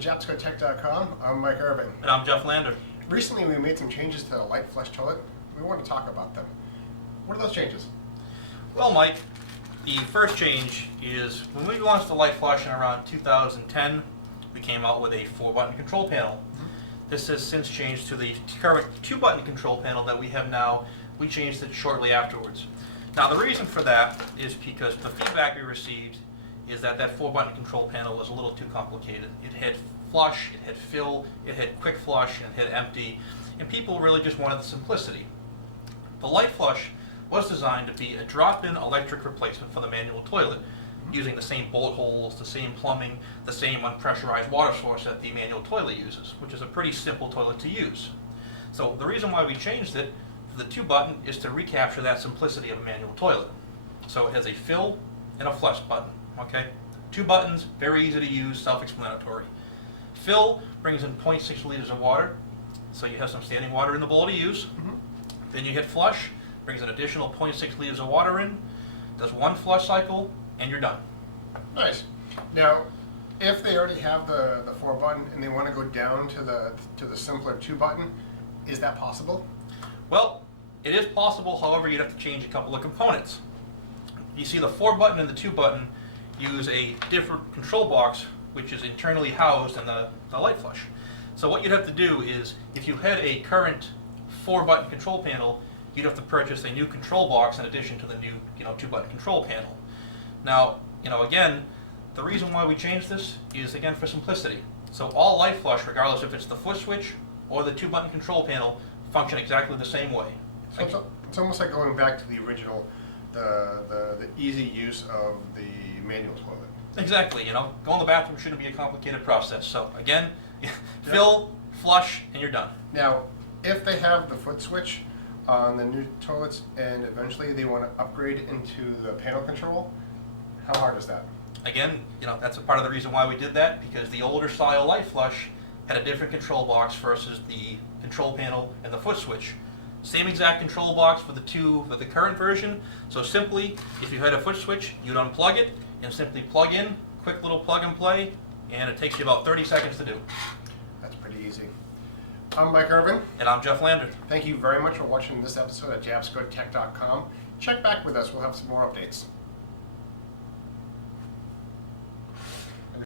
Jabscotech.com. I'm Mike Irving. And I'm Jeff Lander. Recently we made some changes to the Lite flush toilet. We want to talk about them. What are those changes? Well, Mike, the first change is when we launched the Lite flush in around 2010, we came out with a 4-button control panel. This has since changed to the current 2-button control panel that we have now. We changed it shortly afterwards. Now the reason for that is because the feedback we received is that 4-button control panel was a little too complicated. It had flush, it had fill, it had quick flush, and it had empty, and people really just wanted the simplicity. The Lite flush was designed to be a drop-in electric replacement for the manual toilet, using the same bullet holes, the same plumbing, the same unpressurized water source that the manual toilet uses, which is a pretty simple toilet to use. So the reason why we changed it to the 2-button is to recapture that simplicity of a manual toilet. So it has a fill and a flush button, okay? 2 buttons, very easy to use, self-explanatory. Fill brings in 0.6 liters of water, so you have some standing water in the bowl to use. Then you hit flush, brings an additional 0.6 liters of water in, does 1 flush cycle, and you're done. Nice. Now, if they already have the 4-button and they want to go down to the simpler 2-button, is that possible? Well, it is possible, however, you'd have to change a couple of components. You see the 4-button and the 2-button use a different control box, which is internally housed in the Lite flush. So what you'd have to do is, if you had a current 4-button control panel, you'd have to purchase a new control box in addition to the new 2-button control panel. Now, again, the reason why we changed this is, again, for simplicity. So all Lite flush, regardless if it's the foot switch or the 2-button control panel, function exactly the same way. So it's almost like going back to the original, the easy use of the manual toilet. Exactly, going to the bathroom shouldn't be a complicated process. So again, fill, flush, and you're done. Now, if they have the foot switch on the new toilets and eventually they want to upgrade into the panel control, how hard is that? Again, that's a part of the reason why we did that, because the older style Lite flush had a different control box versus the control panel and the foot switch. Same exact control box for the current version. So simply, if you had a foot switch, you'd unplug it and simply plug in, quick little plug and play, and it takes you about 30 seconds to do. That's pretty easy. I'm Mike Irving. And I'm Jeff Lander. Thank you very much for watching this episode at Jabscotech.com. Check back with us, we'll have some more updates.